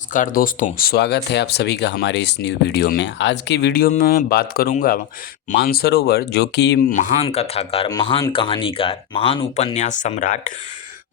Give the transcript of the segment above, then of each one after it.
नमस्कार दोस्तों, स्वागत है आप सभी का हमारे इस न्यू वीडियो में। आज की वीडियो में मैं बात करूंगा मानसरोवर, जो कि महान कथाकार, महान कहानीकार, महान उपन्यास सम्राट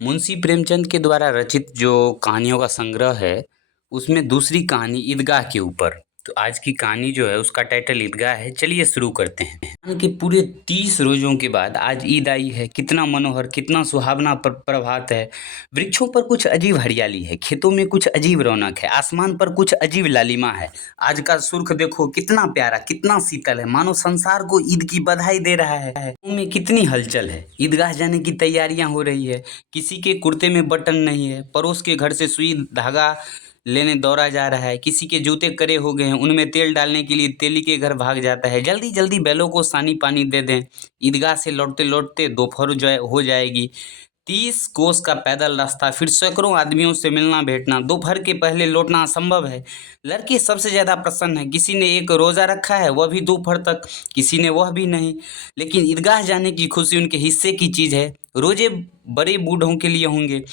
मुंशी प्रेमचंद के द्वारा रचित जो कहानियों का संग्रह है, उसमें दूसरी कहानी ईदगाह के ऊपर। तो आज की कहानी जो है उसका टाइटल ईदगाह है। चलिए शुरू करते हैं। रमज़ान के पूरे 30 रोज़ों के बाद आज ईद आई है। कितना मनोहर, कितना सुहावना प्रभात है। वृक्षों पर कुछ अजीब हरियाली है, खेतों में कुछ अजीब रौनक है, आसमान पर कुछ अजीब लालिमा है। आज का सुर्ख देखो, कितना प्यारा, कितना शीतल है, मानो संसार को ईद की बधाई दे रहा है। गाँव में कितनी हलचल है, ईदगाह जाने की तैयारियां हो रही है। किसी के कुर्ते में बटन नहीं है, पड़ोस के घर से सुई धागा लेने दौड़ा जा रहा है। किसी के जूते करे हो गए हैं, उनमें तेल डालने के लिए तेली के घर भाग जाता है। जल्दी जल्दी बैलों को सानी पानी दे दें, ईदगाह से लौटते लौटते दोपहर हो जाएगी। 30 कोस का पैदल रास्ता, फिर सैकड़ों आदमियों से मिलना भेंटना, दोपहर के पहले लौटना असंभव है। लड़के सबसे ज़्यादा प्रसन्न हैं। किसी ने एक रोज़ा रखा है, वह भी दोपहर तक, किसी ने वह भी नहीं। लेकिन ईदगाह जाने की खुशी उनके हिस्से की चीज़ है। रोजे बड़े बूढ़ों के लिए होंगे,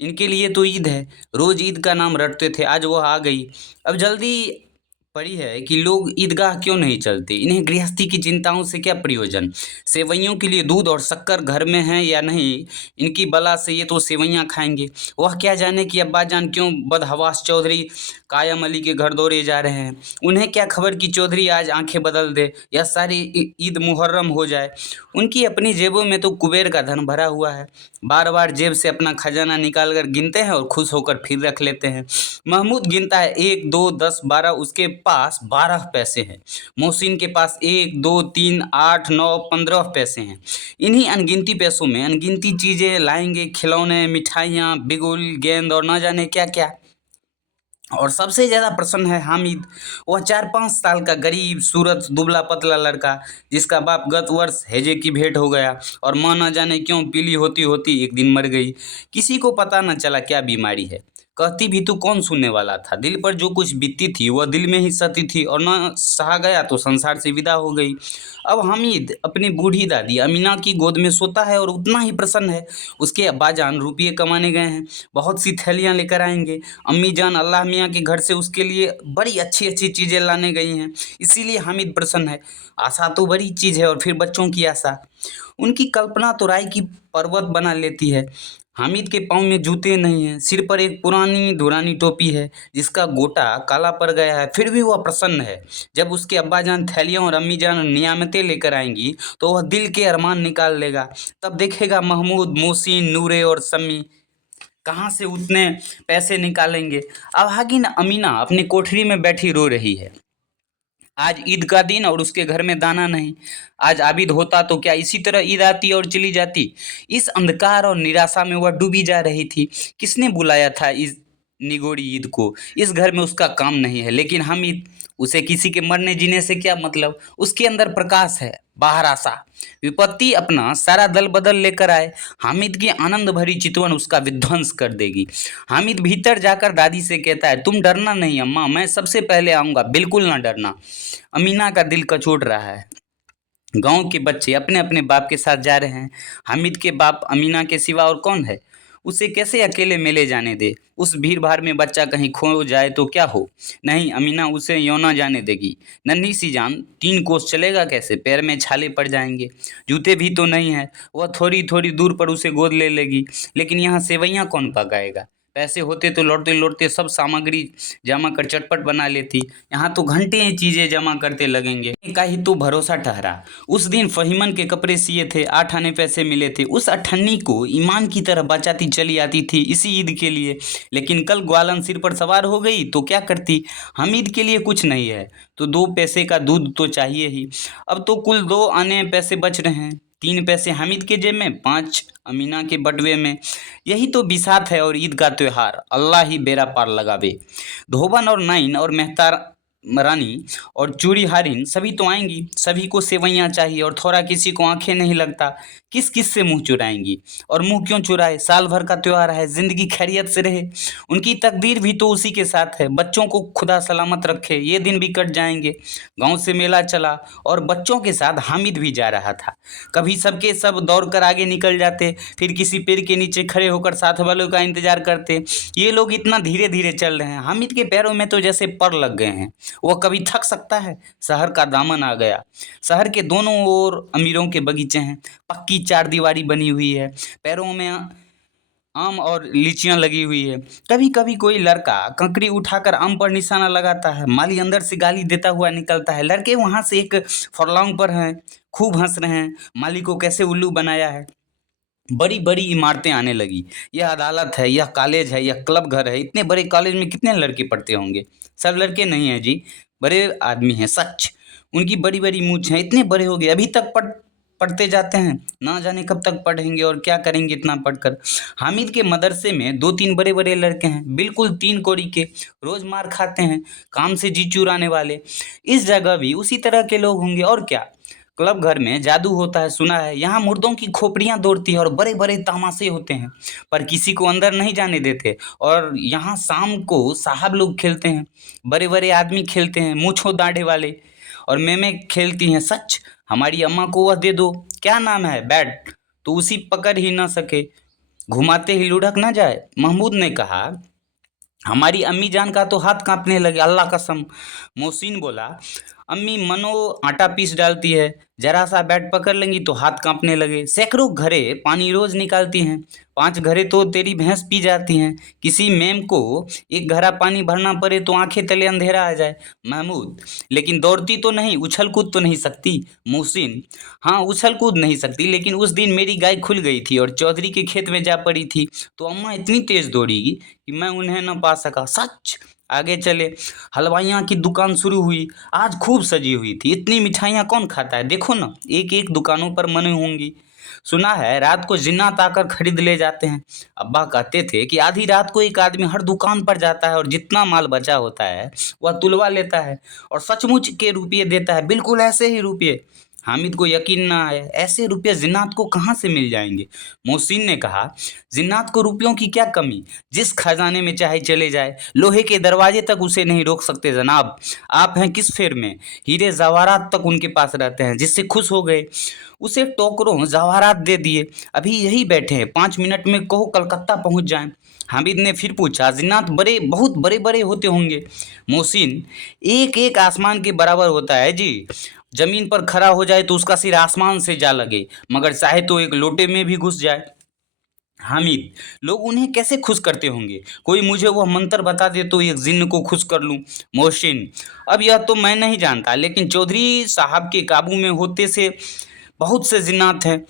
इनके लिए तो ईद है। रोज़ ईद का नाम रटते थे, आज वह आ गई। अब जल्दी पड़ी है कि लोग ईदगाह क्यों नहीं चलते। इन्हें गृहस्थी की चिंताओं से क्या प्रयोजन। सेवइयों के लिए दूध और शक्कर घर में है या नहीं, इनकी बला से ये तो सेवइयाँ खाएंगे। वह क्या जाने कि अब्बाजान क्यों बदहवास चौधरी कायम अली के घर दौड़े जा रहे हैं। उन्हें क्या खबर कि चौधरी आज आंखें बदल दे या सारी ईद मुहर्रम हो जाए। उनकी अपनी जेबों में तो कुबेर का धन भरा हुआ है। बार बार जेब से अपना खजाना निकाल कर गिनते हैं और खुश होकर फिर रख लेते हैं। महमूद गिनता है 1 2 10 12, उसके पास 12 पैसे हैं। मोहसिन के पास 1 2 3 8 9 15 पैसे हैं। इन्हीं अनगिनती पैसों में अनगिनती चीज़ें लाएंगे, खिलौने, मिठाइयाँ, बिगुल, गेंद और न जाने क्या क्या। और सबसे ज़्यादा प्रसन्न है हामिद। वह 4-5 साल का गरीब सूरत दुबला पतला लड़का, जिसका बाप गत वर्ष हैजे की भेंट हो गया और माँ न जाने क्यों पीली होती होती एक दिन मर गई। किसी को पता न चला क्या बीमारी है। कहती भी तो कौन सुनने वाला था। दिल पर जो कुछ बीतती थी वह दिल में ही सहती थी, और न सहा गया तो संसार से विदा हो गई। अब हामिद अपनी बूढ़ी दादी अमीना की गोद में सोता है और उतना ही प्रसन्न है। उसके अब्बाजान रुपये कमाने गए हैं, बहुत सी थैलियाँ लेकर आएंगे। अम्मी जान अल्लाह मियाँ के घर से उसके लिए बड़ी अच्छी अच्छी चीज़ें लाने गई हैं, इसीलिए हामिद प्रसन्न है। आशा तो बड़ी चीज़ है, और फिर बच्चों की आशा। उनकी कल्पना तो राय की पर्वत बना लेती है। हामिद के पाँव में जूते नहीं हैं, सिर पर एक पुरानी धुरानी टोपी है जिसका गोटा काला पड़ गया है, फिर भी वह प्रसन्न है। जब उसके अब्बाजान थैलियाँ और अम्मी जान नियामतें लेकर आएंगी तो वह दिल के अरमान निकाल लेगा। तब देखेगा महमूद, मोहसिन, नूरे और सम्मी कहाँ से उतने पैसे निकालेंगे। अभागिन अमीना अपनी कोठरी में बैठी रो रही है। आज ईद का दिन और उसके घर में दाना नहीं। आज आबिद होता तो क्या इसी तरह ईद आती और चली जाती। इस अंधकार और निराशा में वह डूबी जा रही थी। किसने बुलाया था इस निगोड़ी ईद को। इस घर में उसका काम नहीं है, लेकिन हामिद, उसे किसी के मरने जीने से क्या मतलब। उसके अंदर प्रकाश है, बाहर आशा। विपत्ति अपना सारा दल बदल लेकर आए, हामिद की आनंद भरी चितवन उसका विध्वंस कर देगी। हामिद भीतर जाकर दादी से कहता है, तुम डरना नहीं अम्मा, मैं सबसे पहले आऊँगा, बिल्कुल ना डरना। अमीना का दिल कचोट रहा है। गांव के बच्चे अपने अपने बाप के साथ जा रहे हैं। हामिद के बाप अमीना के सिवा और कौन है। उसे कैसे अकेले मेले जाने दे। उस भीड़ भाड़ में बच्चा कहीं खो जाए तो क्या हो। नहीं, अमीना उसे यूं ना जाने देगी। नन्ही सी जान 3 कोस चलेगा कैसे, पैर में छाले पड़ जाएंगे। जूते भी तो नहीं है। वह थोड़ी थोड़ी दूर पर उसे गोद ले लेगी। लेकिन यहाँ सेवइयाँ कौन पकाएगा। पैसे होते तो लौटते लौटते सब सामग्री जमा कर चटपट बना लेती। यहाँ तो घंटे चीजें जमा करते लगेंगे। का ही तो भरोसा ठहरा। उस दिन फहीमन के कपड़े सिए थे, 8 आने पैसे मिले थे। उस अठन्नी को ईमान की तरह बचाती चली आती थी इसी ईद के लिए। लेकिन कल ग्वालन सिर पर सवार हो गई तो क्या करती। हमीद के लिए कुछ नहीं है तो 2 पैसे का दूध तो चाहिए ही। अब तो कुल 2 आने पैसे बच रहे हैं। 3 पैसे हामिद के जेब में, 5 अमीना के बटवे में। यही तो बिसात है और ईद का त्योहार। अल्लाह ही बेड़ा पार लगावे। धोबन और नाइन और रानी और चूड़ी हारिन सभी तो आएंगी, सभी को सेवैयाँ चाहिए और थोड़ा किसी को आंखें नहीं लगता, किस किस से मुंह चुराएंगी। और मुंह क्यों चुराए, साल भर का त्योहार है, जिंदगी खैरियत से रहे। उनकी तकदीर भी तो उसी के साथ है, बच्चों को खुदा सलामत रखे, ये दिन भी कट जाएंगे। गांव से मेला चला और बच्चों के साथ हामिद भी जा रहा था। कभी सबके सब दौड़ कर आगे निकल जाते, फिर किसी पेड़ के नीचे खड़े होकर साथ वालों का इंतजार करते। ये लोग इतना धीरे धीरे चल रहे हैं, हामिद के पैरों में तो जैसे पर लग गए हैं। वह कभी थक सकता है। शहर का दामन आ गया। शहर के दोनों ओर अमीरों के बगीचे हैं, पक्की चारदीवारी बनी हुई है, पैरों में आम और लीचियां लगी हुई है। कभी कभी कोई लड़का कंकड़ी उठाकर आम पर निशाना लगाता है, माली अंदर से गाली देता हुआ निकलता है। लड़के वहां से एक फरलांग पर हैं, खूब हंस रहे हैं, माली को कैसे उल्लू बनाया है। बड़ी बड़ी इमारतें आने लगी। यह अदालत है, यह कॉलेज है, यह क्लब घर है। इतने बड़े कॉलेज में कितने लड़के पढ़ते होंगे। सब लड़के नहीं हैं जी, बड़े आदमी हैं सच। उनकी बड़ी बड़ी मूछ हैं, इतने बड़े हो गए अभी तक पढ़ते जाते हैं। ना जाने कब तक पढ़ेंगे और क्या करेंगे इतना पढ़कर। हामिद के मदरसे में दो तीन बड़े बड़े लड़के हैं, बिल्कुल तीन कोड़ी के, रोज मार खाते हैं, काम से जी चुराने वाले। इस जगह भी उसी तरह के लोग होंगे और क्या। क्लब घर में जादू होता है सुना है, यहाँ मुर्दों की खोपड़ियाँ दौड़ती है और बड़े बड़े तमाशे होते हैं, पर किसी को अंदर नहीं जाने देते। और यहाँ शाम को साहब लोग खेलते हैं, बड़े बड़े आदमी खेलते हैं, मूंछों दाढ़े वाले, और मेमे खेलती हैं सच। हमारी अम्मा को वह दे दो, क्या नाम है, बैट, तो उसी पकड़ ही ना सके, घुमाते ही लुढ़क ना जाए। महमूद ने कहा, हमारी अम्मी जान का तो हाथ कांपने लगे, अल्लाह कसम। मोहसिन बोला, अम्मी मनो आटा पीस डालती है, जरा सा बैट पकड़ लेंगी तो हाथ कांपने लगे। सैकड़ों घरे पानी रोज निकालती हैं, 5 घरे तो तेरी भैंस पी जाती हैं। किसी मेम को एक घड़ा पानी भरना पड़े तो आंखें तले अंधेरा आ जाए। महमूद, लेकिन दौड़ती तो नहीं, उछल कूद तो नहीं सकती। मोहसिन, हाँ उछल कूद नहीं सकती, लेकिन उस दिन मेरी गाय खुल गई थी और चौधरी के खेत में जा पड़ी थी, तो अम्मा इतनी तेज दौड़ी कि मैं उन्हें न पा सका। सच। आगे चले, हलवाइयाँ की दुकान शुरू हुई, आज खूब सजी हुई थी। इतनी मिठाइयाँ कौन खाता है, देखो ना, एक एक दुकानों पर मनी होंगी। सुना है रात को जिन्नात आकर खरीद ले जाते हैं। अब्बा कहते थे कि आधी रात को एक आदमी हर दुकान पर जाता है और जितना माल बचा होता है वह तुलवा लेता है और सचमुच के रुपये देता है, बिल्कुल ऐसे ही रुपये। हामिद को यकीन ना आया, ऐसे रुपये जिन्नात को कहाँ से मिल जाएंगे। मोहसिन ने कहा, जिन्नात को रुपयों की क्या कमी, जिस खजाने में चाहे चले जाए, लोहे के दरवाजे तक उसे नहीं रोक सकते जनाब। आप हैं किस फेर में, हीरे जवाहरात तक उनके पास रहते हैं, जिससे खुश हो गए उसे टोकरों जवाहरात दे दिए। अभी यही बैठे हैं, 5 मिनट में कहो कलकत्ता पहुंच जाएं। हामिद ने फिर पूछा, जिन्नात बड़े, बहुत बड़े बड़े होते होंगे। मोहसिन, एक एक आसमान के बराबर होता है जी। जमीन पर खड़ा हो जाए तो उसका सिर आसमान से जा लगे, मगर चाहे तो एक लोटे में भी घुस जाए। हामिद, लोग उन्हें कैसे खुश करते होंगे, कोई मुझे वह मंत्र बता दे तो एक जिन्न को खुश कर लूं। मोहसिन, अब यह तो मैं नहीं जानता, लेकिन चौधरी साहब के काबू में होते से बहुत से जिन्नात हैं।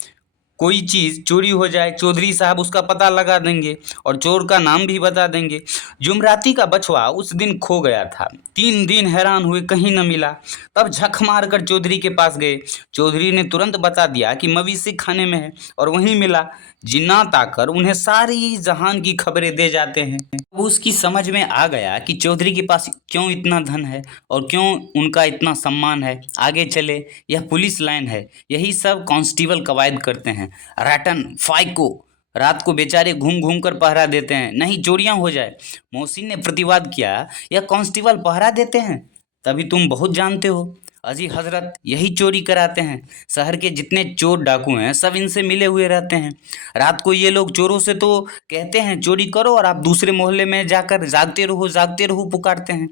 कोई चीज़ चोरी हो जाए, चौधरी साहब उसका पता लगा देंगे और चोर का नाम भी बता देंगे। जुमराती का बछवा उस दिन खो गया था, 3 दिन हैरान हुए, कहीं न मिला। तब झक मार कर चौधरी के पास गए। चौधरी ने तुरंत बता दिया कि मवेशी खाने में है, और वहीं मिला। जिन्नात आकर उन्हें सारी जहान की खबरें दे जाते हैं। अब उसकी समझ में आ गया कि चौधरी के पास क्यों इतना धन है और क्यों उनका इतना सम्मान है। आगे चले, यह पुलिस लाइन है, यही सब कांस्टेबल कवायद करते हैं। रैटन फाइको रात को बेचारे घूम घूम कर पहरा देते हैं, नहीं चोरियां हो जाए। मोहसिन ने प्रतिवाद किया, यह कांस्टेबल पहरा देते हैं, तभी तुम बहुत जानते हो। अजी हजरत, यही चोरी कराते हैं। शहर के जितने चोर डाकू हैं सब इनसे मिले हुए रहते हैं। रात को ये लोग चोरों से तो कहते हैं चोरी करो, और आप दूसरे मोहल्ले में जाकर जागते रहो पुकारते हैं।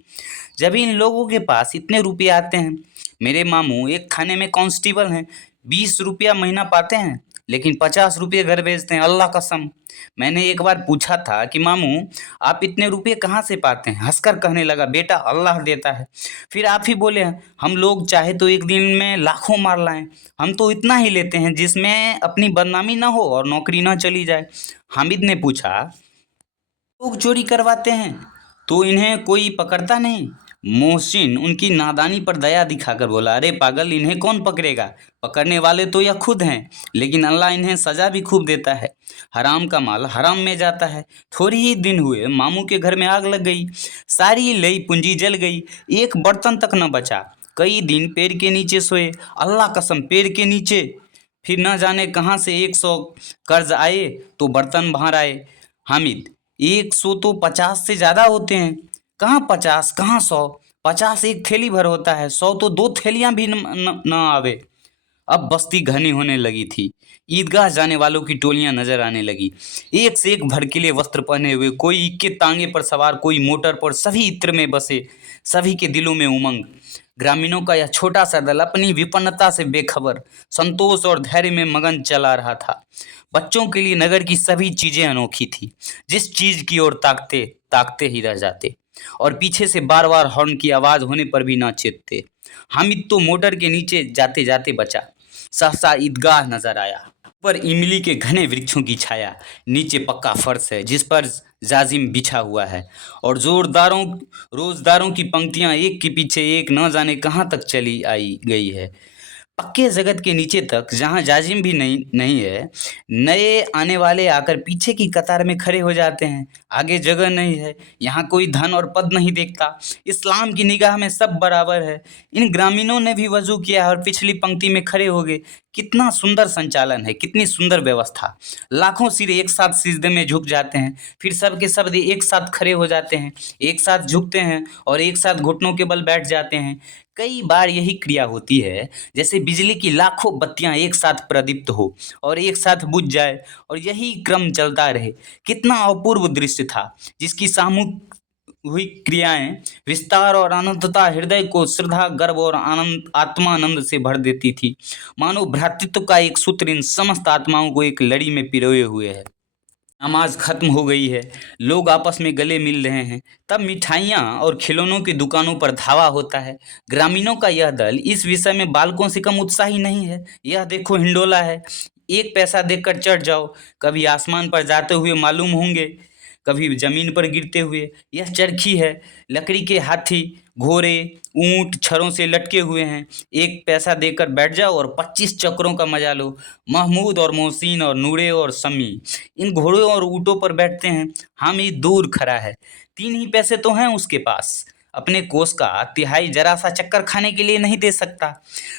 जब इन लोगों के पास इतने रुपये आते हैं, मेरे मामू एक खाने में कांस्टेबल हैं, 20 रुपया महीना पाते हैं, लेकिन 50 रुपये घर भेजते हैं, अल्लाह कसम। मैंने एक बार पूछा था कि मामू आप इतने रुपये कहाँ से पाते हैं, हंसकर कहने लगा, बेटा अल्लाह देता है। फिर आप ही बोले, हम लोग चाहे तो एक दिन में लाखों मार लाएं, हम तो इतना ही लेते हैं जिसमें अपनी बदनामी ना हो और नौकरी ना चली जाए। हामिद ने पूछा, लोग चोरी करवाते हैं तो इन्हें कोई पकड़ता नहीं। मोहसिन उनकी नादानी पर दया दिखाकर बोला, अरे पागल, इन्हें कौन पकड़ेगा? पकड़ने वाले तो यह खुद हैं, लेकिन अल्लाह इन्हें सजा भी खूब देता है। हराम का माल हराम में जाता है। थोड़ी ही दिन हुए मामू के घर में आग लग गई। सारी लई पूंजी जल गई, एक बर्तन तक न बचा। कई दिन पेड़ के नीचे सोए, अल्लाह कसम पेड़ के नीचे। फिर न जाने कहाँ से 100 कर्ज आए तो बर्तन बाहर आए। हामिद, 100 तो 50 से ज्यादा होते हैं। कहाँ 50, कहाँ 100? 50 एक थैली भर होता है, 100 तो 2 थैलियां भी न आवे। अब बस्ती घनी होने लगी थी। ईदगाह जाने वालों की टोलियां नजर आने लगी, एक से एक भड़कीले वस्त्र पहने हुए, कोई इक्के तांगे पर सवार, कोई मोटर पर, सभी इत्र में बसे, सभी के दिलों में उमंग। ग्रामीणों का यह छोटा सा दल अपनी विपन्नता से बेखबर, संतोष और धैर्य में मगन चला रहा था। बच्चों के लिए नगर की सभी चीजें अनोखी थी। जिस चीज की ओर ताकते ताकते ही रह जाते, और पीछे से बार बार हॉर्न की आवाज होने पर भी ना चेतते। हामिद तो मोटर के नीचे जाते जाते बचा। सहसा ईदगाह नजर आया। ऊपर इमली के घने वृक्षों की छाया, नीचे पक्का फर्श है जिस पर जाजिम बिछा हुआ है, और जोरदारों रोजदारों की पंक्तियां एक के पीछे एक न जाने कहाँ तक चली आई गई है। पक्के जगत के नीचे तक, जहाँ जाजिम भी नहीं नहीं है। नए आने वाले आकर पीछे की कतार में खड़े हो जाते हैं। आगे जगह नहीं है। यहाँ कोई धन और पद नहीं देखता। इस्लाम की निगाह में सब बराबर है। इन ग्रामीणों ने भी वजू किया और पिछली पंक्ति में खड़े हो गए। कितना सुंदर संचालन है, कितनी सुंदर व्यवस्था। लाखों सिर एक साथ सिजदे में झुक जाते हैं, फिर सब के सब एक साथ खड़े हो जाते हैं, एक साथ झुकते हैं और एक साथ घुटनों के बल बैठ जाते हैं। कई बार यही क्रिया होती है जैसे बिजली की लाखों बत्तियां एक साथ प्रदीप्त हो और एक साथ बुझ जाए, और यही क्रम चलता रहे। कितना अपूर्व दृश्य था, जिसकी सामूहिक हुई क्रियाएं विस्तार और अनंतता हृदय को श्रद्धा, गर्व और आनंद, आत्मानंद से भर देती थी। मानो भ्रातृत्व का एक सूत्र इन समस्त आत्माओं को एक लड़ी में पिरोए हुए है। नमाज खत्म हो गई है, लोग आपस में गले मिल रहे हैं। तब मिठाइयाँ और खिलौनों की दुकानों पर धावा होता है। ग्रामीणों का यह दल इस विषय में बालकों से कम उत्साही नहीं है। यह देखो हिंडोला है, 1 पैसा देकर चढ़ जाओ। कभी आसमान पर जाते हुए मालूम होंगे, कभी जमीन पर गिरते हुए। यह चरखी है, लकड़ी के हाथी, घोड़े, ऊंट छड़ों से लटके हुए हैं। 1 पैसा देकर बैठ जाओ और 25 चक्रों का मजा लो। महमूद और मोहसिन और नूरे और शम्मी इन घोड़ों और ऊँटों पर बैठते हैं। हामिद दूर खड़ा है, 3 ही पैसे तो हैं उसके पास। अपने कोष का तिहाई जरा सा चक्कर खाने के लिए नहीं दे सकता।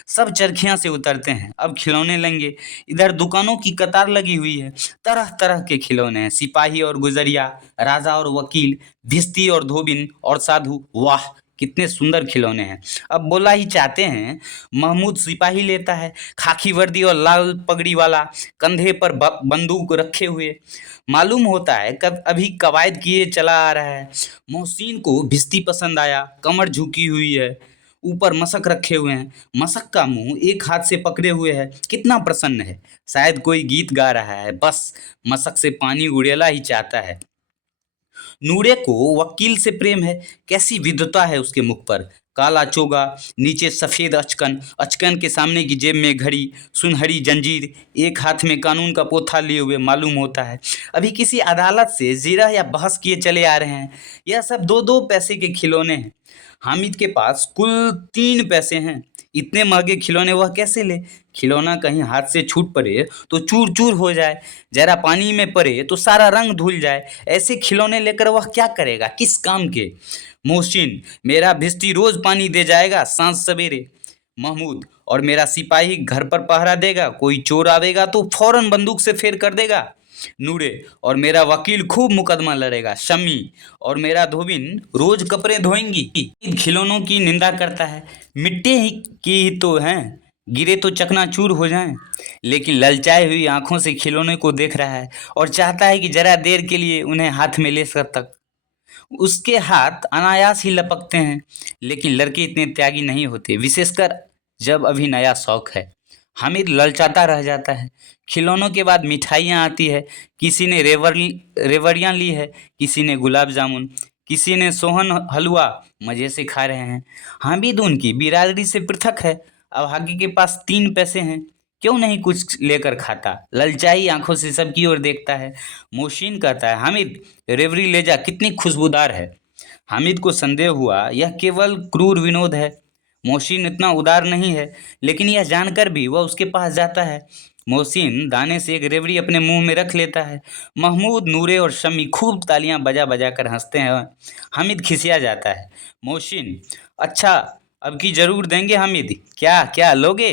सब चरखियां से उतरते हैं, अब खिलौने लेंगे। इधर दुकानों की कतार लगी हुई है, तरह तरह के खिलौने हैं। सिपाही और गुजरिया, राजा और वकील, भिस्ती और धोबिन और साधु। वाह, कितने सुंदर खिलौने हैं। अब बोला ही चाहते हैं। महमूद सिपाही लेता है, खाकी वर्दी और लाल पगड़ी वाला, कंधे पर बंदूक रखे हुए। मालूम होता है कब अभी कवायद किए चला आ रहा है। मोहसिन को भिस्ती पसंद आया, कमर झुकी हुई है, ऊपर मशक रखे हुए हैं। मशक का मुंह एक हाथ से पकड़े हुए है, कितना प्रसन्न है। शायद कोई गीत गा रहा है, बस मशक से पानी उड़ेला ही चाहता है। नूरे को वकील से प्रेम है, कैसी विद्वता है उसके मुख पर। काला चोगा, नीचे सफेद अचकन, अचकन के सामने की जेब में घड़ी, सुनहरी जंजीर, एक हाथ में कानून का पोथा लिए हुए। मालूम होता है अभी किसी अदालत से जिरह या बहस किए चले आ रहे हैं। यह सब 2-2 पैसे के खिलौने हैं। हामिद के पास कुल 3 पैसे हैं। इतने महंगे खिलौने वह कैसे ले? खिलौना कहीं हाथ से छूट पड़े तो चूर चूर हो जाए, जरा पानी में पड़े तो सारा रंग धुल जाए। ऐसे खिलौने लेकर वह क्या करेगा, किस काम के? मोहसिन, मेरा भिस्ती रोज पानी दे जाएगा सांझ सवेरे। महमूद, और मेरा सिपाही घर पर पहरा देगा, कोई चोर आवेगा तो फौरन बंदूक से फेर कर देगा। नूरे, और मेरा वकील खूब मुकदमा लड़ेगा। शमी, और मेरा धोबिन रोज कपड़े धोएंगी। इन खिलौनों की निंदा करता है, मिट्टी ही की ही तो हैं, गिरे तो चकनाचूर हो जाएं। लेकिन ललचाई हुई आंखों से खिलौने को देख रहा है और चाहता है कि जरा देर के लिए उन्हें हाथ में ले सक तक। उसके हाथ अनायास ही लपकते हैं। लेकिन लड़के इतने त्यागी नहीं होते, विशेषकर जब अभी नया शौक है। हामिद ललचाता रह जाता है। खिलौनों के बाद मिठाइयाँ आती है। किसी ने रेवड़ियाँ ली है, किसी ने गुलाब जामुन, किसी ने सोहन हलवा। मज़े से खा रहे हैं। हामिद उनकी बिरादरी से पृथक है। अब हागी के पास 3 पैसे हैं, क्यों नहीं कुछ लेकर खाता? ललचाई आंखों से सबकी ओर देखता है। मोहसिन कहता है, हामिद रेवड़ी ले जा, कितनी खुशबूदार है। हामिद को संदेह हुआ यह केवल क्रूर विनोद है, मोहसिन इतना उदार नहीं है, लेकिन यह जानकर भी वह उसके पास जाता है। मोहसिन दाने से एक रेवड़ी अपने मुंह में रख लेता है। महमूद, नूरे और शम्मी खूब तालियां बजा बजा कर हंसते हैं। हामिद खिसिया जाता है। मोहसिन, अच्छा अब की जरूर देंगे हामिद, क्या क्या लोगे?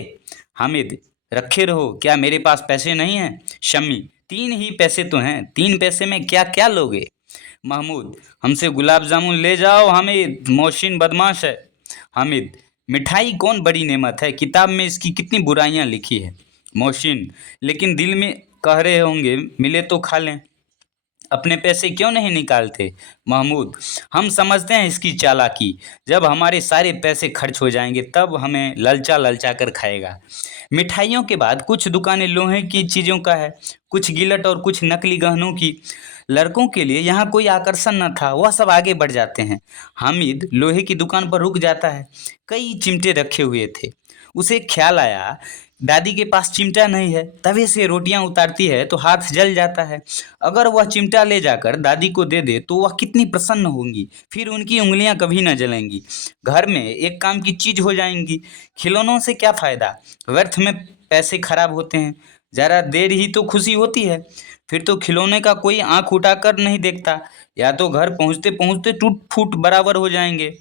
हामिद, रखे रहो, क्या मेरे पास पैसे नहीं हैं? शम्मी, 3 ही पैसे तो हैं, 3 पैसे में क्या क्या लोगे? महमूद, हमसे गुलाब जामुन ले जाओ हामिद, मोहसिन बदमाश है। हामिद, मिठाई कौन बड़ी नेमत है, किताब में इसकी कितनी बुराइयां लिखी है। मोहसिन, लेकिन दिल में कह रहे होंगे मिले तो खा लें, अपने पैसे क्यों नहीं निकालते? महमूद, हम समझते हैं इसकी चालाकी, जब हमारे सारे पैसे खर्च हो जाएंगे तब हमें ललचा ललचा कर खाएगा। मिठाइयों के बाद कुछ दुकानें लोहे की चीज़ों का है, कुछ गिलट और कुछ नकली गहनों की। लड़कों के लिए यहाँ कोई आकर्षण न था, वह सब आगे बढ़ जाते हैं। हामिद लोहे की दुकान पर रुक जाता है। कई चिमटे रखे हुए थे। उसे ख्याल आया दादी के पास चिमटा नहीं है। तवे से रोटियां उतारती है तो हाथ जल जाता है। अगर वह चिमटा ले जाकर दादी को दे दे तो वह कितनी प्रसन्न होंगी, फिर उनकी उंगलियां कभी न जलेंगी। घर में एक काम की चीज हो जाएंगी। खिलौनों से क्या फायदा, व्यर्थ में पैसे खराब होते हैं। जरा देर ही तो खुशी होती है, फिर तो खिलौने का कोई आंख उठाकर नहीं देखता, या तो घर पहुंचते पहुंचते टूट फूट बराबर हो जाएंगे,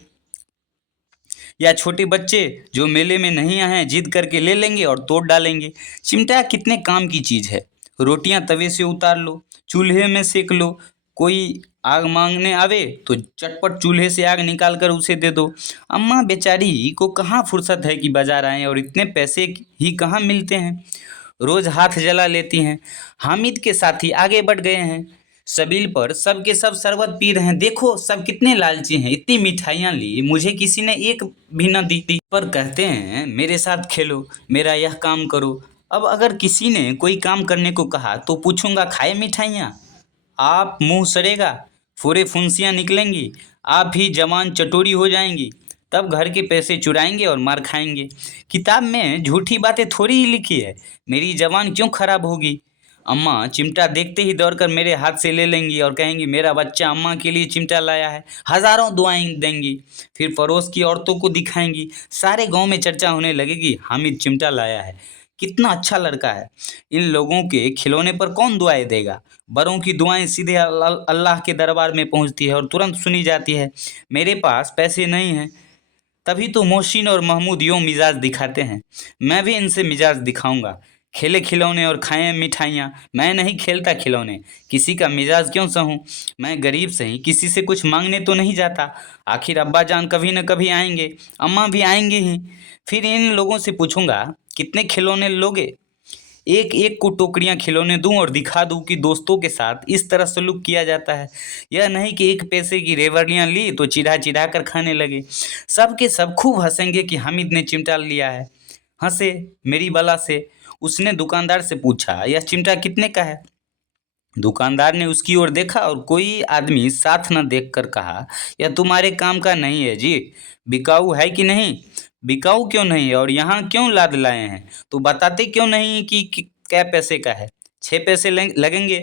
या छोटे बच्चे जो मेले में नहीं आए हैं जिद करके ले लेंगे और तोड़ डालेंगे। चिमटा कितने काम की चीज है। रोटियां तवे से उतार लो, चूल्हे में सेक लो, कोई आग मांगने आवे तो चटपट चूल्हे से आग निकाल कर उसे दे दो। अम्मा बेचारी को कहाँ फुर्सत है कि बाजार आए, और इतने पैसे ही कहाँ मिलते हैं, रोज हाथ जला लेती हैं। हामिद के साथी आगे बढ़ गए हैं। सबील पर सब के सब शरबत पी रहे हैं। देखो सब कितने लालची हैं, इतनी मिठाइयाँ ली, मुझे किसी ने एक भी न दी। पर कहते हैं मेरे साथ खेलो, मेरा यह काम करो। अब अगर किसी ने कोई काम करने को कहा तो पूछूंगा खाए मिठाइयाँ? आप मुंह सड़ेगा, फुरे फुंसियाँ निकलेंगी, आप ही जवान चटोरी हो जाएंगी, तब घर के पैसे चुराएंगे और मार खाएंगे। किताब में झूठी बातें थोड़ी ही लिखी है, मेरी जबान क्यों खराब होगी? अम्मा चिमटा देखते ही दौड़कर मेरे हाथ से ले लेंगी और कहेंगी मेरा बच्चा अम्मा के लिए चिमटा लाया है, हजारों दुआएं देंगी। फिर पड़ोस की औरतों को दिखाएंगी, सारे गांव में चर्चा होने लगेगी हामिद चिमटा लाया है, कितना अच्छा लड़का है। इन लोगों के खिलौने पर कौन दुआएं देगा? बड़ों की दुआएं सीधे अल्लाह के दरबार में पहुंचती है और तुरंत सुनी जाती है। मेरे पास पैसे नहीं हैं, तभी तो मोहसिन और महमूद यूं मिजाज दिखाते हैं। मैं भी इनसे मिजाज दिखाऊंगा, खेले खिलौने और खाएं मिठाइयाँ। मैं नहीं खेलता खिलौने, किसी का मिजाज क्यों सहूं? मैं गरीब सही, किसी से कुछ मांगने तो नहीं जाता। आखिर अब्बा जान कभी न कभी आएंगे, अम्मा भी आएंगे ही। फिर इन लोगों से पूछूंगा कितने खिलौने लोगे? एक एक को टोकरियां खिलौने दूं और दिखा दूं कि दोस्तों के साथ इस तरह सलूक किया जाता है। यह नहीं कि 1 पैसे की रेवड़ियां ली तो चिढ़ा चिढ़ा कर खाने लगे। सब के सब खूब हंसेंगे कि हामिद ने चिमटा लिया है। हंसे मेरी बला से। उसने दुकानदार से पूछा यह चिमटा कितने का है? दुकानदार ने उसकी ओर देखा और कोई आदमी साथ न देखकर कहा यह तुम्हारे काम का नहीं है जी, बिकाऊ है कि नहीं? बिकाऊ क्यों नहीं है, और यहाँ क्यों लाद लाए हैं? तो बताते क्यों नहीं कि क्या पैसे का है? 6 पैसे लगेंगे।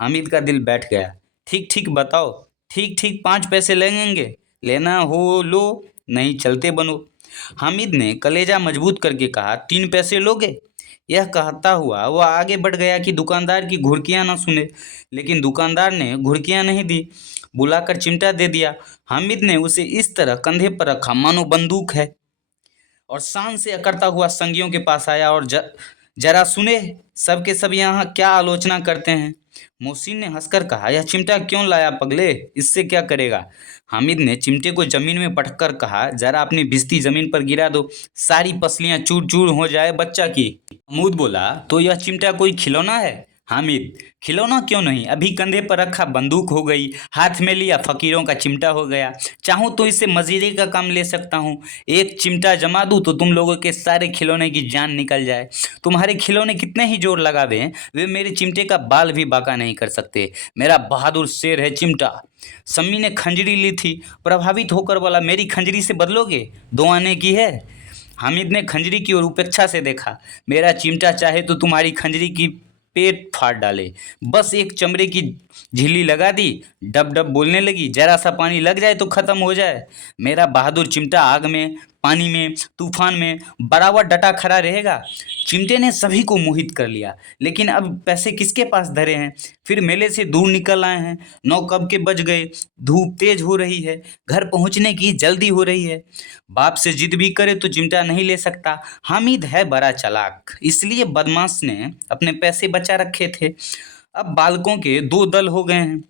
हामिद का दिल बैठ गया। ठीक ठीक बताओ, ठीक ठीक 5 पैसे लगेंगे, लेना हो लो, नहीं चलते बनो। हामिद ने कलेजा मजबूत करके कहा 3 पैसे लोगे? यह कहता हुआ वह आगे बढ़ गया कि दुकानदार की घुड़कियां न सुने, लेकिन दुकानदार ने घुड़कियां नहीं दी, बुलाकर चिमटा दे दिया। हामिद ने उसे इस तरह कंधे पर रखा मानो बंदूक है, और शान से अकड़ता हुआ संगियों के पास आया और जरा सुने सब के सब यहाँ क्या आलोचना करते हैं। मोहसिन ने हंसकर कहा यह चिमटा क्यों लाया पगले, इससे क्या करेगा? हामिद ने चिमटे को जमीन में पटक कर कहा जरा अपनी भिश्ती जमीन पर गिरा दो, सारी पसलियां चूर चूर हो जाए बच्चा की। महमूद बोला तो यह चिमटा कोई खिलौना है? हामिद, खिलौना क्यों नहीं, अभी कंधे पर रखा बंदूक हो गई, हाथ में लिया फकीरों का चिमटा हो गया। चाहूँ तो इससे मजीरे का काम ले सकता हूँ, एक चिमटा जमा दूँ तो तुम लोगों के सारे खिलौने की जान निकल जाए। तुम्हारे खिलौने कितने ही जोर लगावे वे मेरे चिमटे का बाल भी बाका नहीं कर सकते। मेरा बहादुर शेर है चिमटा। सम्मी ने खंजरी ली थी, प्रभावित होकर बोला मेरी खंजरी से बदलोगे? 2 आने की है। हामिद ने खंजरी की ओर उपेक्षा से देखा। मेरा चिमटा चाहे तो तुम्हारी खंजरी की पेट फाड़ डाले। बस एक चमड़े की झिल्ली लगा दी, डब डब बोलने लगी, जरा सा पानी लग जाए तो खत्म हो जाए। मेरा बहादुर चिमटा आग में, पानी में, तूफान में बराबर डटा खड़ा रहेगा। चिमटे ने सभी को मोहित कर लिया, लेकिन अब पैसे किसके पास धरे हैं। फिर मेले से दूर निकल आए हैं, 9 कब के बज गए, धूप तेज हो रही है, घर पहुंचने की जल्दी हो रही है। बाप से जिद भी करे तो चिमटा नहीं ले सकता। हामिद है बड़ा चालाक, इसलिए बदमाश ने अपने पैसे बचा रखे थे। अब बालकों के 2 दल हो गए हैं,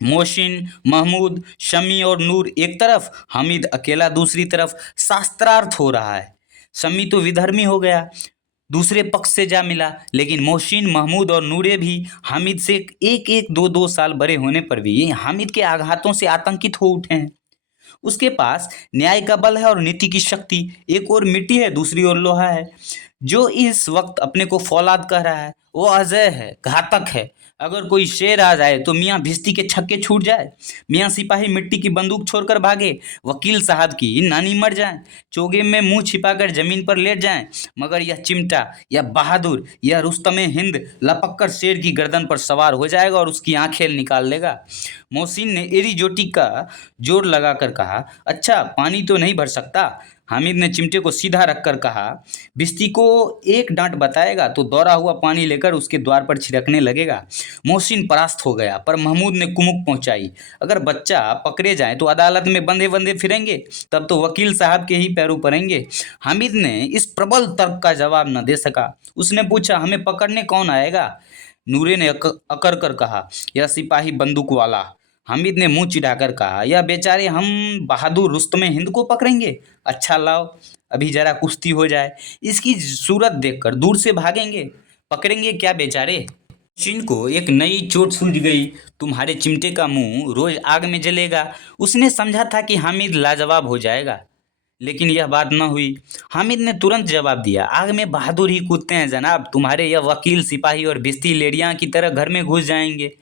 मोहसिन, महमूद, शमी और नूर एक तरफ, हामिद अकेला दूसरी तरफ। शास्त्रार्थ हो रहा है। शमी तो विधर्मी हो गया, दूसरे पक्ष से जा मिला, लेकिन मोहसिन, महमूद और नूरे भी हामिद से एक एक 2 साल बड़े होने पर भी हामिद के आघातों से आतंकित हो उठे हैं। उसके पास न्याय का बल है और नीति की शक्ति। एक ओर मिट्टी है, दूसरी ओर लोहा है। जो इस वक्त अपने को फौलाद कह रहा है वो अजय है, घातक है। अगर कोई शेर आ जाए तो मियाँ भिश्ती के छक्के छूट जाए, मियाँ सिपाही मिट्टी की बंदूक छोड़कर भागे, वकील साहब की नानी मर जाए, चोगे में मुंह छिपाकर जमीन पर लेट जाएं, मगर यह चिमटा, यह बहादुर, यह रुस्तमे हिंद लपक कर शेर की गर्दन पर सवार हो जाएगा और उसकी आंखें निकाल लेगा। मोहसिन ने एरी जोटी का जोर लगाकर कहा, अच्छा पानी तो नहीं भर सकता। हामिद ने चिमटे को सीधा रखकर कहा, भिश्ती को एक डांट बताएगा तो दौरा हुआ पानी लेकर उसके द्वार पर छिड़कने लगेगा। मोहसिन परास्त हो गया, पर महमूद ने कुमुक पहुंचाई, अगर बच्चा पकड़े जाए तो अदालत में बंधे बंधे फिरेंगे, तब तो वकील साहब के ही पैरों पड़ेंगे। हामिद ने इस प्रबल तर्क का जवाब न दे सका। उसने पूछा, हमें पकड़ने कौन आएगा? नूरे ने अकड़ कर कहा, यह सिपाही बंदूक वाला। हामिद ने मुंह चिढ़ाकर कहा, यह बेचारे हम बहादुर रुस्तमे हिंद को पकड़ेंगे? अच्छा लाओ, अभी जरा कुश्ती हो जाए, इसकी सूरत देखकर दूर से भागेंगे, पकड़ेंगे क्या बेचारे। चिन को एक नई चोट सूझ गई, तुम्हारे चिमटे का मुंह रोज आग में जलेगा। उसने समझा था कि हामिद लाजवाब हो जाएगा, लेकिन यह बात न हुई। हामिद ने तुरंत जवाब दिया, आग में बहादुर ही कूदते हैं जनाब, तुम्हारे यह वकील, सिपाही और भिश्ती लेडियां की तरह घर में घुस जाएंगे।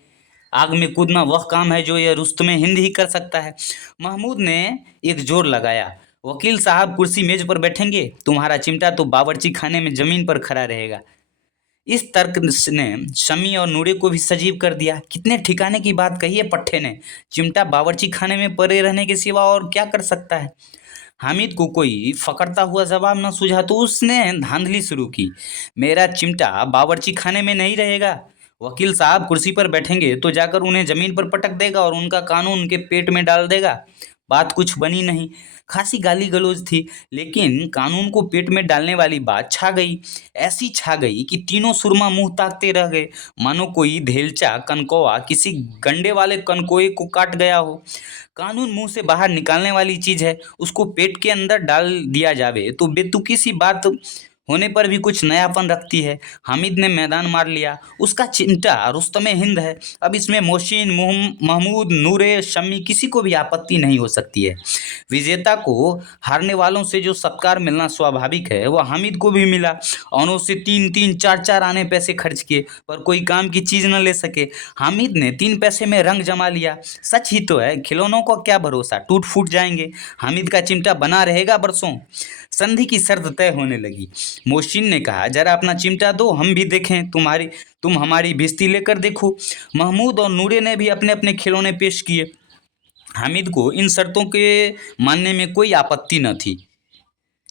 आग में कूदना वह काम है जो यह रुस्तमे हिंद ही कर सकता है। महमूद ने एक जोर लगाया, वकील साहब कुर्सी मेज पर बैठेंगे, तुम्हारा चिमटा तो बावर्ची खाने में जमीन पर खड़ा रहेगा। इस तर्क ने शमी और नूरे को भी सजीव कर दिया। कितने ठिकाने की बात कही है पट्टे ने, चिमटा बावर्ची खाने में पड़े रहने के सिवा और क्या कर सकता है। हामिद को कोई फकड़ता हुआ जवाब न सूझा तो उसने धांधली शुरू की, मेरा चिमटा बावर्ची खाने में नहीं रहेगा। वकील साहब कुर्सी पर बैठेंगे तो जाकर उन्हें जमीन पर पटक देगा और उनका कानून उनके पेट में डाल देगा। बात कुछ बनी नहीं, खासी गाली गलौज थी, लेकिन कानून को पेट में डालने वाली बात छा गई। ऐसी छा गई कि तीनों सुरमा मुंह ताकते रह गए, मानो कोई धेलचा कनकौआ किसी गंडे वाले कनकोए को काट गया हो। कानून मुंह से बाहर निकालने वाली चीज है, उसको पेट के अंदर डाल दिया जावे तो बेतुकी सी बात होने पर भी कुछ नयापन रखती है। हामिद ने मैदान मार लिया, उसका चिमटा रुस्तमे हिंद है। अब इसमें मोहसिन, महमूद, नूरे, शमी किसी को भी आपत्ति नहीं हो सकती है। विजेता को हारने वालों से जो सत्कार मिलना स्वाभाविक है वह हामिद को भी मिला। और से 3-3, 4-4 आने पैसे खर्च किए पर कोई काम की चीज न ले सके। हामिद ने 3 पैसे में रंग जमा लिया। सच ही तो है, खिलौनों को क्या भरोसा, टूट फूट जाएंगे। हामिद का चिमटा बना रहेगा बरसों। संधि की शर्त तय होने लगी। मोहसिन ने कहा, जरा अपना चिमटा दो, हम भी देखें, तुम हमारी भिश्ती लेकर देखो। महमूद और नूरे ने भी अपने अपने खिलौने पेश किए। हामिद को इन शर्तों के मानने में कोई आपत्ति न थी।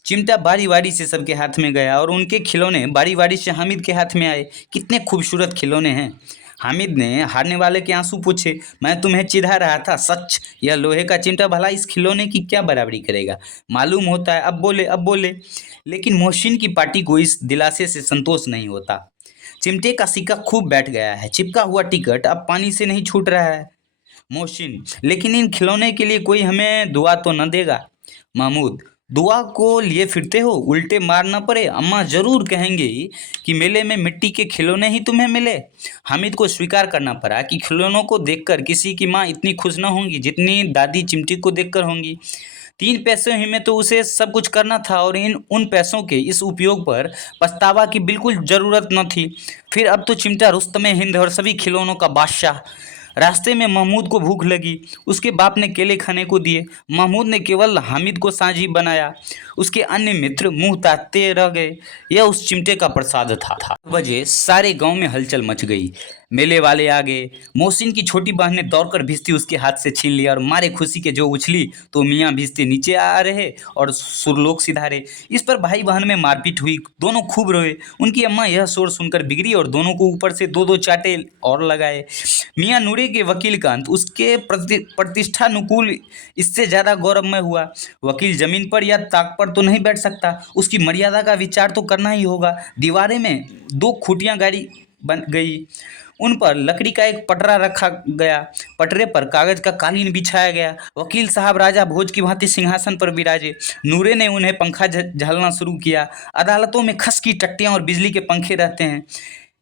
चिमटा बारी बारी से सबके हाथ में गया और उनके खिलौने बारी बारी से हामिद के हाथ में आए। कितने खूबसूरत खिलौने हैं। हामिद ने हारने वाले के आंसू पूछे, मैं तुम्हें चिढ़ा रहा था, सच यह लोहे का चिमटा भला इस खिलौने की क्या बराबरी करेगा, मालूम होता है। अब बोले। लेकिन मोहसिन की पार्टी को इस दिलासे से संतोष नहीं होता। चिमटे का सिक्का खूब बैठ गया है, चिपका हुआ टिकट अब पानी से नहीं छूट रहा है। मोहसिन, लेकिन इन खिलौने के लिए कोई हमें दुआ तो न देगा। महमूद, दुआ को लिए फिरते हो, उल्टे मार न पड़े, अम्मा जरूर कहेंगे कि मेले में मिट्टी के खिलौने ही तुम्हें मिले। हामिद को स्वीकार करना पड़ा कि खिलौनों को देखकर किसी की माँ इतनी खुश न होंगी जितनी दादी चिमटी को देखकर होंगी। 3 पैसों ही में तो उसे सब कुछ करना था और उन पैसों के इस उपयोग पर पछतावा की बिल्कुल जरूरत न थी। फिर अब तो चिमटा रुस्तमे हिंद और सभी खिलौनों का बादशाह रास्ते में महमूद को भूख लगी। उसके बाप ने केले खाने को दिए। महमूद ने केवल हामिद को साझी बनाया। उसके अन्य मित्र मुंह ताकते रह गए। यह उस चिमटे का प्रसाद था। बजे सारे गांव में हलचल मच गई। मेले वाले आ गए। मोहसिन की छोटी बहन ने दौड़कर भिश्ती उसके हाथ से छीन लिया और मारे खुशी के जो उछली तो मियाँ भिश्ती नीचे आ रहे और सुरलोक सिधारे। इस पर भाई बहन में मारपीट हुई। दोनों खूब रोए। उनकी अम्मा यह शोर सुनकर बिगड़ी और दोनों को ऊपर से दो दो चाटे और लगाए। मियाँ नूरे के वकील का अंत उसके प्रतिष्ठानुकूल इससे ज़्यादा गौरवमय हुआ। वकील जमीन पर या ताक पर तो नहीं बैठ सकता, उसकी मर्यादा का विचार तो करना ही होगा। दीवारें में दो खूंटियाँ गाड़ी बन गई। उन पर लकड़ी का एक पटरा रखा गया। पटरे पर कागज का कालीन बिछाया गया। वकील साहब राजा भोज की भांति सिंहासन पर विराजे। नूरे ने उन्हें पंखा झलना शुरू किया। अदालतों में खस की टट्टियाँ और बिजली के पंखे रहते हैं,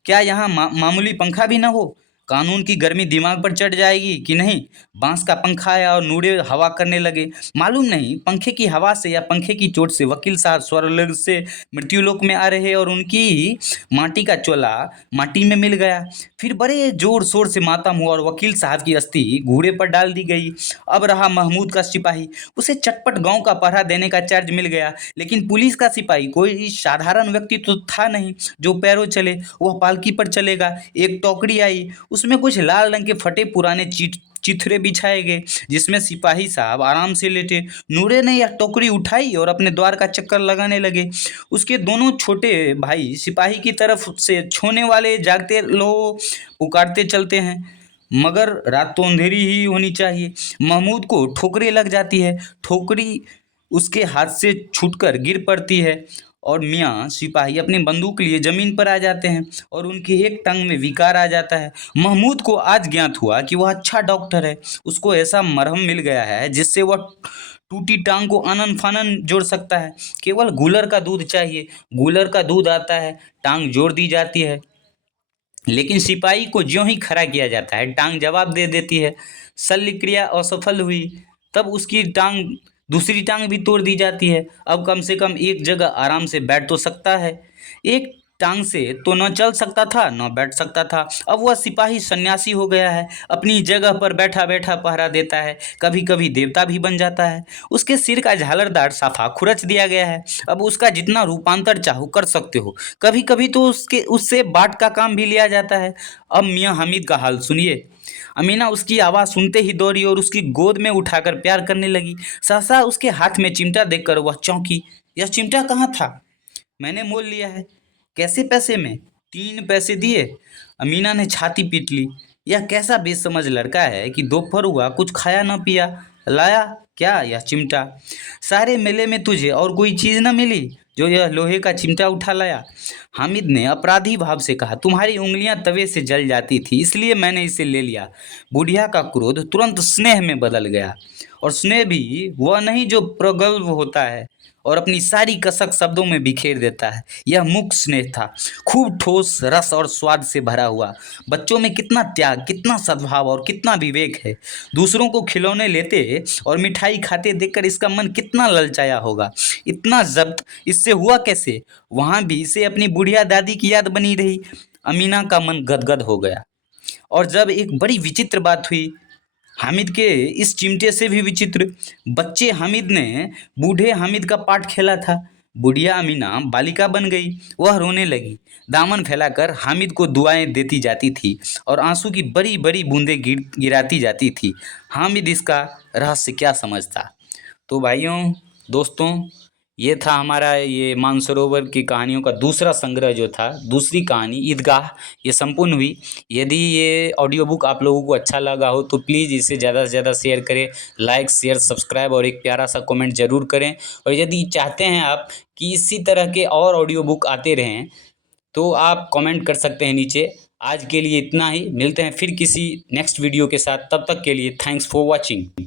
क्या यहाँ मामूली पंखा भी न हो? कानून की गर्मी दिमाग पर चढ़ जाएगी कि नहीं? बांस का पंखा आया और नूरे हवा करने लगे। मालूम नहीं पंखे की हवा से या पंखे की चोट से वकील साहब स्वर्गलोक से मृत्युलोक में आ रहे और उनकी माटी का चोला माटी में मिल गया। फिर बड़े जोर शोर से मातम हुआ और वकील साहब की अस्थि घोड़े पर डाल दी गई। अब रहा महमूद का सिपाही। उसे चटपट गांव का पहरा देने का चार्ज मिल गया। लेकिन पुलिस का सिपाही कोई साधारण व्यक्ति तो था नहीं जो पैरों चले। वह पालकी पर चलेगा। एक टोकरी आई, उसमें कुछ लाल रंग के फटे पुराने चिथरे बिछाए गए जिसमें सिपाही साहब आराम से लेटे। नूरे ने यह टोकरी उठाई और अपने द्वार का चक्कर लगाने लगे। उसके दोनों छोटे भाई सिपाही की तरफ से छोने वाले जागते लो पुकारते चलते हैं, मगर रात तो अंधेरी ही होनी चाहिए। महमूद को ठोकरी लग जाती है। ठोकरी उसके हाथ से छूटकर गिर पड़ती है और मियाँ सिपाही अपनी बंदूक लिए जमीन पर आ जाते हैं और उनकी एक टांग में विकार आ जाता है। महमूद को आज ज्ञात हुआ कि वह अच्छा डॉक्टर है। उसको ऐसा मरहम मिल गया है जिससे वह टूटी टांग को आनन फानन जोड़ सकता है। केवल गूलर का दूध चाहिए। गूलर का दूध आता है, टांग जोड़ दी जाती है। लेकिन सिपाही को ज्यों ही खड़ा किया जाता है, टांग जवाब दे देती है। शल्य क्रिया असफल हुई, तब उसकी टांग दूसरी टांग भी तोड़ दी जाती है। अब कम से कम एक जगह आराम से बैठ तो सकता है। एक टांग से तो न चल सकता था न बैठ सकता था। अब वह सिपाही सन्यासी हो गया है। अपनी जगह पर बैठा बैठा पहरा देता है। कभी कभी देवता भी बन जाता है। उसके सिर का झालरदार साफा खुरच दिया गया है। अब उसका जितना रूपांतर चाहो कर सकते हो। कभी कभी तो उससे बाट का काम भी लिया जाता है। अब मियाँ हामिद का हाल सुनिए। अमीना उसकी आवाज़ सुनते ही दौड़ी और उसकी गोद में उठाकर प्यार करने लगी। सहसा उसके हाथ में चिमटा देखकर वह चौंकी। यह चिमटा कहाँ था? मैंने मोल लिया है। कैसे पैसे में? 3 पैसे दिए। अमीना ने छाती पीट ली। यह कैसा बेसमझ लड़का है कि दोपहर हुआ कुछ खाया न पिया, लाया क्या यह चिमटा? सारे मेले में तुझे और कोई चीज़ न मिली जो यह लोहे का चिमटा उठा लाया? हामिद ने अपराधी भाव से कहा, तुम्हारी उंगलियां तवे से जल जाती थी इसलिए मैंने इसे ले लिया। बुढ़िया का क्रोध तुरंत स्नेह में बदल गया, और स्नेह भी वह नहीं जो प्रगल्भ होता है और अपनी सारी कसक शब्दों में बिखेर देता है। यह मुक्त स्नेह था, खूब ठोस, रस और स्वाद से भरा हुआ। बच्चों में कितना त्याग, कितना सद्भाव और कितना विवेक है। दूसरों को खिलौने लेते और मिठाई खाते देखकर इसका मन कितना ललचाया होगा। इतना जब्त इससे हुआ कैसे? वहाँ भी इसे अपनी बुढ़िया दादी की याद बनी रही। अमीना का मन गदगद हो गया। और जब एक बड़ी विचित्र बात हुई, हामिद के इस चिमटे से भी विचित्र। बच्चे हामिद ने बूढ़े हामिद का पाठ खेला था। बुढ़िया अमीना बालिका बन गई। वह रोने लगी, दामन फैलाकर हामिद को दुआएं देती जाती थी और आंसू की बड़ी बड़ी बूंदें गिराती जाती थी। हामिद इसका रहस्य क्या समझता? तो भाइयों, दोस्तों, ये था हमारा ये मानसरोवर की कहानियों का दूसरा संग्रह जो था, दूसरी कहानी ईदगाह, ये संपूर्ण हुई। यदि ये ऑडियो बुक आप लोगों को अच्छा लगा हो तो प्लीज़ इसे ज़्यादा से ज़्यादा शेयर करें। लाइक, शेयर, सब्सक्राइब और एक प्यारा सा कमेंट ज़रूर करें। और यदि चाहते हैं आप कि इसी तरह के और ऑडियो बुक आते रहें तो आप कमेंट कर सकते हैं नीचे। आज के लिए इतना ही, मिलते हैं फिर किसी नेक्स्ट वीडियो के साथ। तब तक के लिए थैंक्स फॉर वॉचिंग।